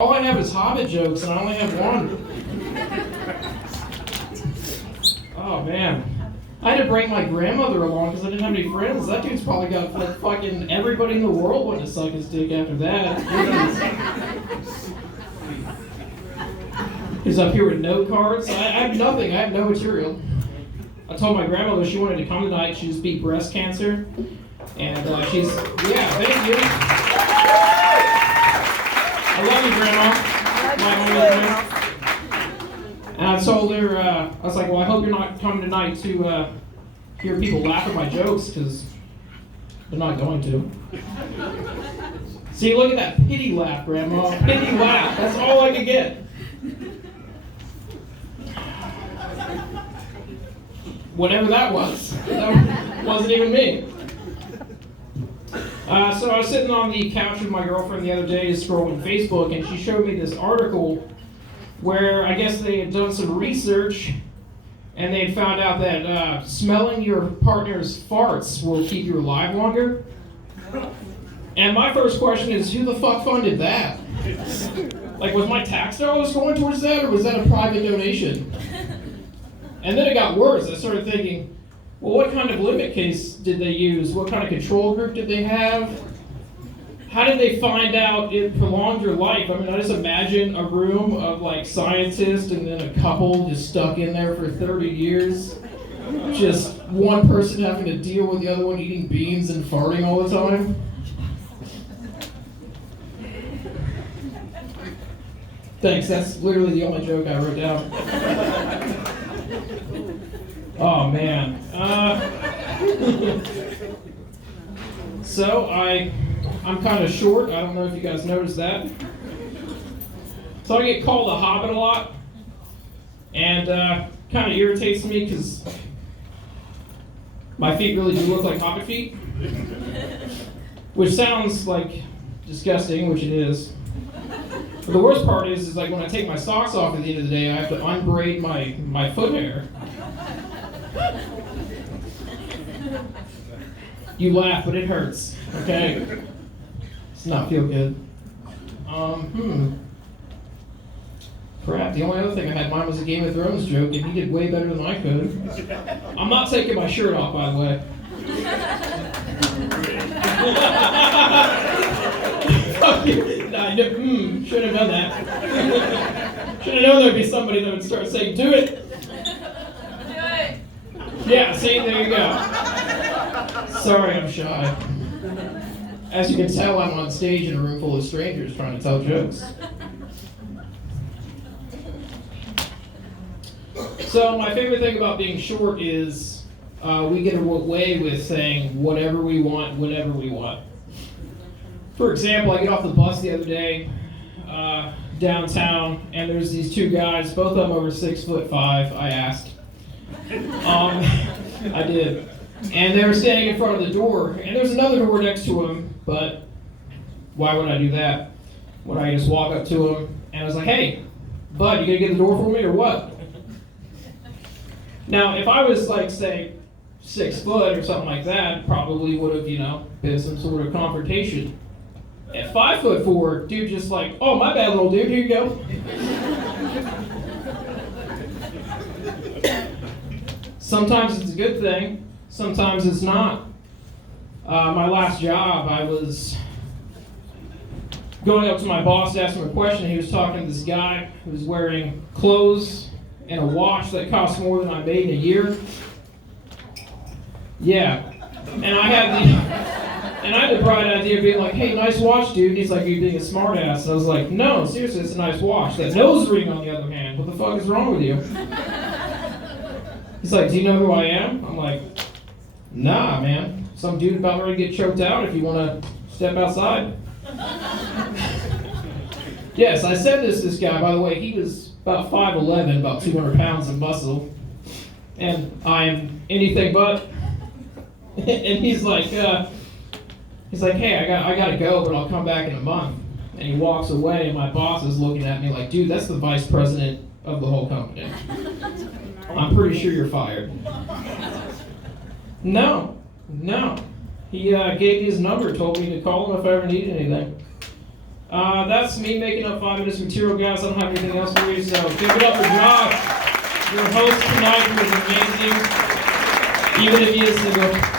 All I have is hobbit jokes, and I only have one. Oh, man. I had to bring my grandmother along because I didn't have any friends. That dude's probably got like fucking everybody in the world wanting to suck his dick after that. He's up here with note cards. I have nothing. I have no material. I told my grandmother she wanted to come tonight. She just beat breast cancer. And she's, yeah, thank you. I love you, Grandma. And I told her, I was like, well, I hope you're not coming tonight to hear people laugh at my jokes, because they're not going to. See, look at that pity laugh, Grandma. Pity laugh. That's all I could get. Whatever that was. That wasn't even me. So I was sitting on the couch with my girlfriend the other day scrolling Facebook, and she showed me this article where I guess they had done some research and they had found out that smelling your partner's farts will keep you alive longer. And my first question is, who the fuck funded that? Like, was my tax dollars going towards that, or was that a private donation? And then it got worse. I started thinking, well, what kind of limit case did they use? What kind of control group did they have? How did they find out it prolonged your life? I mean, I just imagine a room of like scientists and then a couple just stuck in there for 30 years. Just one person having to deal with the other one eating beans and farting all the time. Thanks, that's literally the only joke I wrote down. Oh, man. So, I'm kind of short. I don't know if you guys noticed that. So I get called a hobbit a lot. And kind of irritates me because my feet really do look like hobbit feet. Which sounds like disgusting, which it is. But the worst part is like when I take my socks off at the end of the day, I have to unbraid my foot hair. You laugh, but it hurts, okay? It's not feel good. Crap, the only other thing I had in mind was a Game of Thrones joke, and he did way better than I could. I'm not taking my shirt off, by the way. Fuck you. Nah, should have done that. Should have known there'd be somebody that would start saying, do it. Yeah, see, there you go. Sorry, I'm shy. As you can tell, I'm on stage in a room full of strangers trying to tell jokes. So my favorite thing about being short is we get away with saying whatever we want, whenever we want. For example, I get off the bus the other day downtown, and there's these two guys, both of them over 6'5". I asked. I did. And they were standing in front of the door, and there's another door next to them, but why would I do that? Would I just walk up to them, and I was like, hey, bud, you gonna get the door for me, or what? Now, if I was like, say, 6 foot or something like that, probably would have, been some sort of confrontation. At 5'4", dude just like, oh, my bad, little dude, here you go. Sometimes it's a good thing, sometimes it's not. My last job, I was going up to my boss to ask him a question. He was talking to this guy who was wearing clothes and a watch that cost more than I made in a year. Yeah. And I had the bright idea of being like, hey, nice watch, dude. And he's like, you're being a smart ass. And I was like, no, seriously, it's a nice watch. That nose ring, on the other hand, what the fuck is wrong with you? He's like, do you know who I am? I'm like, nah, man. Some dude about ready to get choked out if you want to step outside. Yes, I said this guy, by the way, he was about 5'11", about 200 pounds of muscle. And I'm anything but. And he's like, hey, I gotta go, but I'll come back in a month. And he walks away, and my boss is looking at me like, dude, that's the vice president of the whole company. I'm pretty sure you're fired. No. He gave me his number, told me to call him if I ever needed anything. That's me making up 5 minutes material, guys. I don't have anything else for you, so give it up for Josh. Your host tonight was amazing, even if he is single.